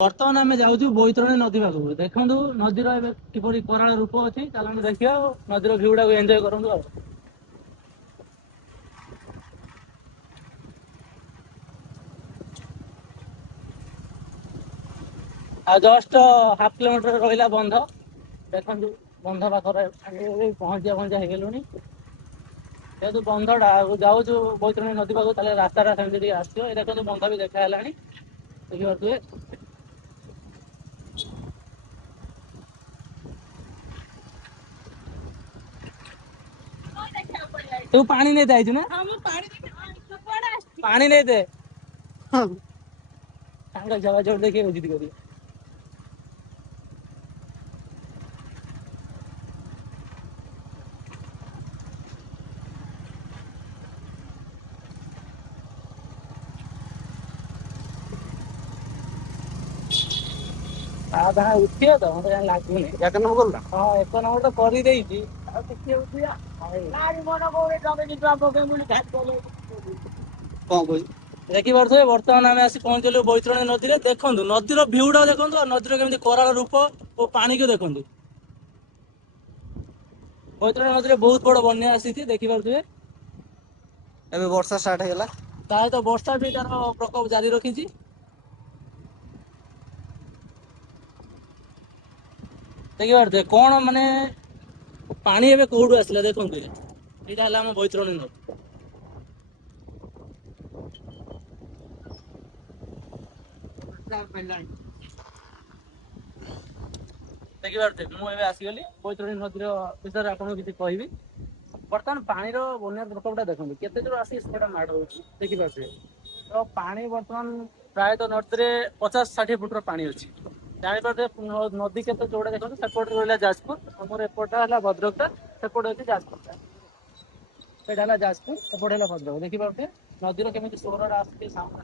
ବର୍ତ୍ତମାନ ଆମେ ଯାଉଛୁ ବୈତରଣୀ ନଦୀ ପାଖକୁ। ଦେଖନ୍ତୁ ନଦୀର ଏବେ କିପରି କରାଳ ରୂପ ଅଛି। ଚାଲନ୍ତୁ ଦେଖିବା ଆଉ ନଦୀର ଭିଉ ଟାକୁ ଏନ୍ଜୟ କରନ୍ତୁ ଆଉ। ଆଉ ଜଷ୍ଟ ହାଫ କିଲୋମିଟର ରହିଲା ବନ୍ଧ। ଦେଖନ୍ତୁ ବନ୍ଧ ପାଖରେ ପହଞ୍ଚିଆ ହେଇଗଲୁଣି। ଯେହେତୁ ବନ୍ଧଟା ଯାଉଛୁ ବୈତରଣୀ ନଦୀ ପାଖକୁ, ତାହେଲେ ରାସ୍ତାଟା ସେମିତି ଟିକେ ଆସିବ। ଏ ଦେଖନ୍ତୁ ବନ୍ଧ ବି ଦେଖା ହେଲାଣି, ଦେଖିପାରୁଥିବେ। ତୁ ପାଣି ନେଇତେ ଆଇଛୁ ନା? ପାଣି ନେଇତେ ସାଙ୍ଗ ଝଗଡ଼ା ଦେଖି ଜିଦି କରିବେ। ଉଠିବ ତ ମତେ କାଇଁ ଲାଗୁନି। ଏକ ନମ୍ବର କଲା? ହଁ, ଏକ ନମ୍ବର ତ କରିଦେଇଛି। ଆଉ ଟିକେ ଉଠିବା। କଣ କହୁଛି? ଦେଖିପାରୁଥିବେ ବର୍ତ୍ତମାନ ଆମେ ଆସି ପହଞ୍ଚିଲୁ ବୈତରଣୀ ନଦୀରେ। ଦେଖନ୍ତୁ ନଦୀର ଭିଉ ଟା ଦେଖନ୍ତୁ, ଆଉ ନଦୀର କେମିତି କରାଳ ରୂପ ଓ ପାଣିକୁ ଦେଖନ୍ତୁ। ବୈତରଣୀ ନଦୀରେ ବହୁତ ବଡ ବନ୍ୟା ଆସିଛି, ଦେଖିପାରୁଥିବେ। ଏବେ ବର୍ଷା ଷ୍ଟାର୍ଟ ହେଇଗଲା। ତା ସହିତ ବର୍ଷା ବି ତାର ପ୍ରକୋପ ଜାରି ରଖିଛି। ଦେଖିପାରୁଥିବେ କଣ ମାନେ ପାଣି ଏବେ କୋଉଠୁ ଆସିଲା ଦେଖନ୍ତୁ। ଏଇଟା ହେଲା ଆମ ବୈତରଣୀ ନଦୀ। ଦେଖିପାରୁଥିବେ ମୁଁ ଏବେ ଆସିଗଲି ବୈତରଣୀ ନଦୀର ବିଷୟରେ ଆପଣଙ୍କୁ କିଛି କହିବି। ବର୍ତ୍ତମାନ ପାଣିର ବନ୍ୟା ପ୍ରକୋପଟା ଦେଖନ୍ତୁ କେତେ ଦୂର ଆସି ସେଟା ମାଡ ହଉଛି, ଦେଖିପାରୁଥିବେ। ତ ପାଣି ବର୍ତ୍ତମାନ ପ୍ରାୟତଃ ନଦୀରେ 50-60 ଫୁଟର ପାଣି ଅଛି। ଜାଣିପାରୁଥିବେ ନଦୀ କେତେ ଚଉଡା ଦେଖନ୍ତୁ। ସେପଟେ ରହିଲା ଯାଜପୁର, ଆମର ଏପଟଟା ହେଲା ଭଦ୍ରକଟା, ସେପଟେ ଅଛି ଯାଜପୁରଟା। ସେଇଟା ହେଲା ଯାଜପୁର, ସେପଟେ ହେଲା ଭଦ୍ରକ। ଦେଖିପାରୁଥିବେ ନଦୀର କେମିତି ସ୍ୱରଟା ଆସୁଛି, ସାଉଣ୍ଡ